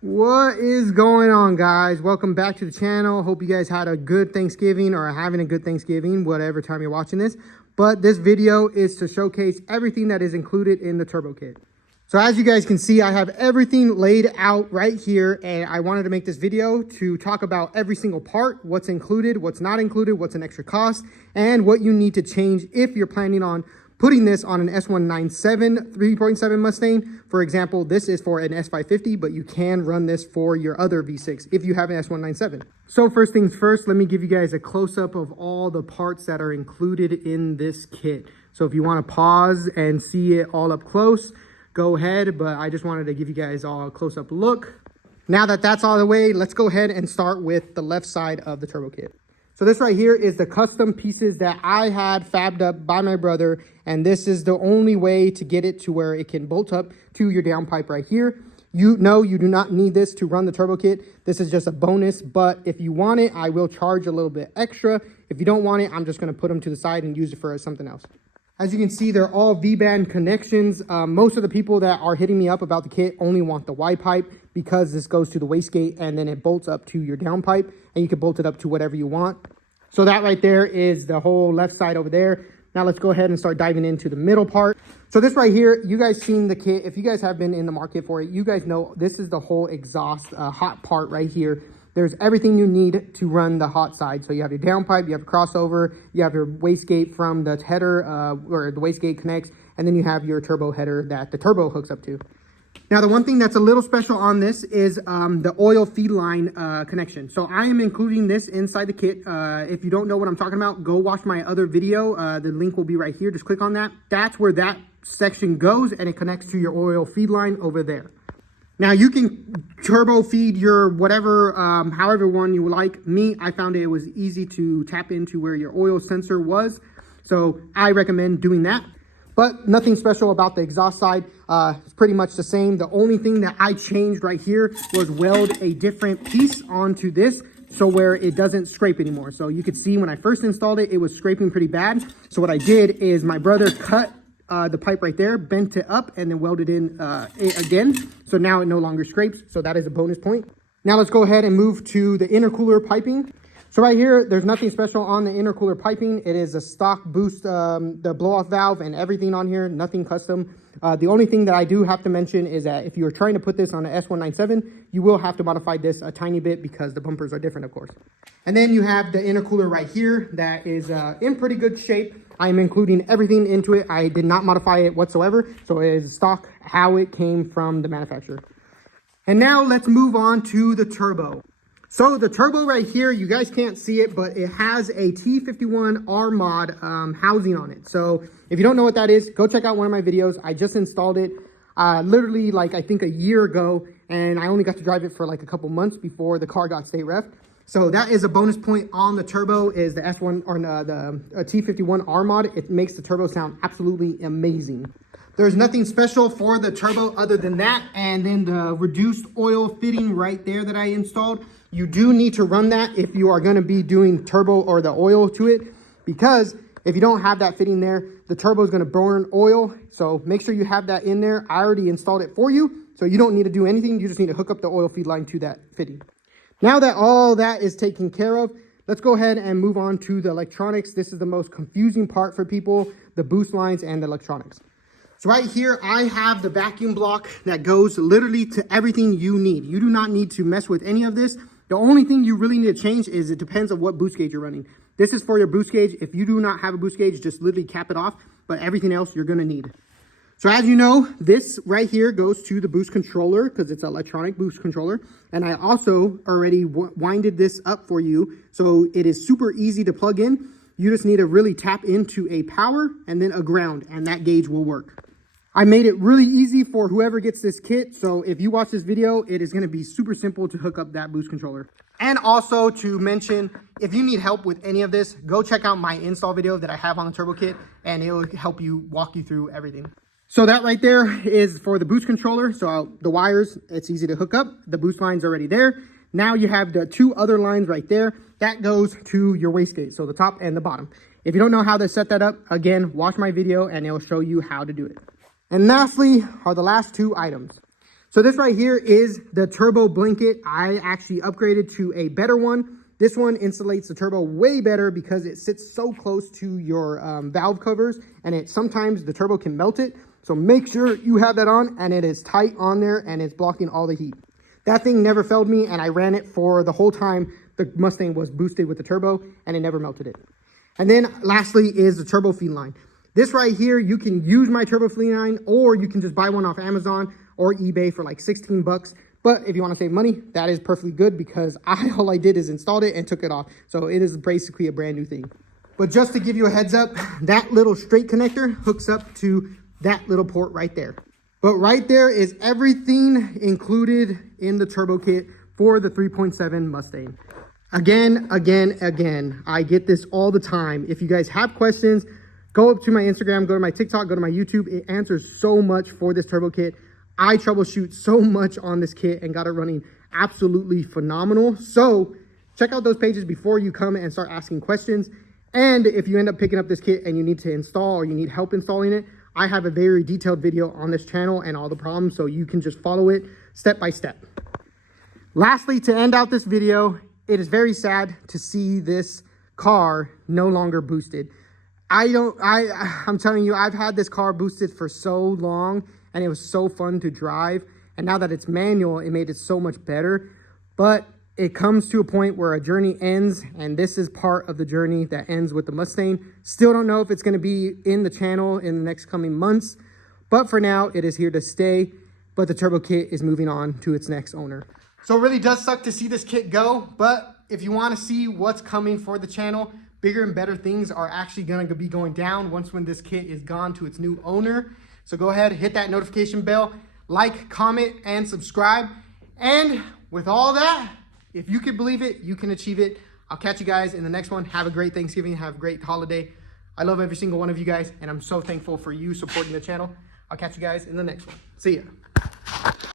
What is going on, guys? Welcome back to the channel. Hope you guys had a good Thanksgiving or are having a good Thanksgiving, whatever time you're watching this. But this video is to showcase everything that is included in the Turbo Kit. So as you guys can see, I have everything laid out right here, and I wanted to make this video to talk about every single part, what's included, what's not included, what's an extra cost, and what you need to change if you're planning on putting this on an S197 3.7 Mustang. For example, this is for an S550, but you can run this for your other V6 if you have an S197. So first things first, let me give you guys a close-up of all the parts that are included in this kit. So if you want to pause and see it all up close, go ahead, but I just wanted to give you guys all a close-up look. Now that that's all the way, let's go ahead and start with the left side of the Turbo Kit. So this right here is the custom pieces that I had fabbed up by my brother, and this is the only way to get it to where it can bolt up to your downpipe right here. You do not need this to run the Turbo Kit. This is just a bonus, but if you want it, I will charge a little bit extra. If you don't want it, I'm just going to put them to the side and use it for something else. As you can see, they're all V-band connections. Most of the people that are hitting me up about the kit only want the Y pipe because this goes to the wastegate and then it bolts up to your downpipe, and you can bolt it up to whatever you want. So that right there is the whole left side over there. Now let's go ahead and start diving into the middle part. So this right here, you guys seen the kit. If you guys have been in the market for it, you guys know this is the whole exhaust hot part right here. There's everything you need to run the hot side. So you have your downpipe, you have a crossover, you have your wastegate from the header where the wastegate connects, and then you have your turbo header that the turbo hooks up to. Now, the one thing that's a little special on this is the oil feed line connection. So I am including this inside the kit. If you don't know what I'm talking about, go watch my other video. The link will be right here. Just click on that. That's where that section goes, and it connects to your oil feed line over there. Now, you can turbo feed your whatever, however one you like. Me, I found it was easy to tap into where your oil sensor was. So I recommend doing that. But nothing special about the exhaust side. It's pretty much the same. The only thing that I changed right here was weld a different piece onto this so where it doesn't scrape anymore. So you could see when I first installed it, it was scraping pretty bad. So what I did is my brother cut the pipe right there, bent it up, and then welded in it again. So now it no longer scrapes. So that is a bonus point. Now let's go ahead and move to the intercooler piping. So right here, there's nothing special on the intercooler piping. It is a stock boost, the blow-off valve and everything on here, nothing custom. The only thing that I do have to mention is that if you're trying to put this on an S197, you will have to modify this a tiny bit because the bumpers are different, of course. And then you have the intercooler right here that is in pretty good shape. I am including everything into it. I did not modify it whatsoever. So it is stock how it came from the manufacturer. And now let's move on to the turbo. So the turbo right here, you guys can't see it, but it has a T51 𝐼𝐸 housing on it. So if you don't know what that is, go check out one of my videos. I just installed it literally like I think a year ago, and I only got to drive it for like a couple months before the car got state ref. So that is a bonus point on the turbo is the S1 or the T51 𝐼𝐸. It makes the turbo sound absolutely amazing. There's nothing special for the turbo other than that, and then the reduced oil fitting right there that I installed. You do need to run that if you are going to be doing turbo or the oil to it, because if you don't have that fitting there, the turbo is going to burn oil. So make sure you have that in there. I already installed it for you, so you don't need to do anything. You just need to hook up the oil feed line to that fitting. Now that all that is taken care of, let's go ahead and move on to the electronics. This is the most confusing part for people, the boost lines and the electronics. So right here, I have the vacuum block that goes literally to everything you need. You do not need to mess with any of this. The only thing you really need to change is it depends on what boost gauge you're running. This is for your boost gauge. If you do not have a boost gauge, just literally cap it off, but everything else you're gonna need. So as you know, this right here goes to the boost controller because it's an electronic boost controller. And I also already winded this up for you. So it is super easy to plug in. You just need to really tap into a power and then a ground, and that gauge will work. I made it really easy for whoever gets this kit. So if you watch this video, it is going to be super simple to hook up that boost controller. And also to mention, if you need help with any of this, go check out my install video that I have on the Turbo Kit, and it will help you walk you through everything. So that right there is for the boost controller. So the wires, it's easy to hook up. The boost line's already there. Now you have the two other lines right there. That goes to your wastegate, so the top and the bottom. If you don't know how to set that up, again, watch my video and it'll show you how to do it. And lastly are the last two items. So this right here is the turbo blanket. I actually upgraded to a better one. This one insulates the turbo way better because it sits so close to your valve covers, and sometimes the turbo can melt it. So make sure you have that on and it is tight on there and it's blocking all the heat. That thing never failed me, and I ran it for the whole time the Mustang was boosted with the turbo, and it never melted it. And then lastly is the turbo feed line. This right here, you can use my turbo feed line, or you can just buy one off Amazon or eBay for like 16 bucks. But if you want to save money, that is perfectly good because all I did is installed it and took it off. So it is basically a brand new thing. But just to give you a heads up, that little straight connector hooks up to that little port right there. But right there is everything included in the turbo kit for the 3.7 Mustang. Again, I get this all the time. If you guys have questions, go up to my Instagram, go to my TikTok, go to my YouTube. It answers so much for this turbo kit. I troubleshoot so much on this kit and got it running absolutely phenomenal. So check out those pages before you come and start asking questions. And if you end up picking up this kit and you need to install or you need help installing it, I have a very detailed video on this channel and all the problems, so you can just follow it step by step. Lastly, to end out this video, it is very sad to see this car no longer boosted. I'm telling you, I've had this car boosted for so long and it was so fun to drive. And now that it's manual, it made it so much better. But it comes to a point where a journey ends, and this is part of the journey that ends with the Mustang. Still don't know if it's going to be in the channel in the next coming months, but for now it is here to stay. But the turbo kit is moving on to its next owner. So it really does suck to see this kit go, but if you want to see what's coming for the channel, bigger and better things are actually going to be going down when this kit is gone to its new owner. So go ahead, hit that notification bell, like, comment, and subscribe. And with all that, if you can believe it, you can achieve it. I'll catch you guys in the next one. Have a great Thanksgiving. Have a great holiday. I love every single one of you guys, and I'm so thankful for you supporting the channel. I'll catch you guys in the next one. See ya.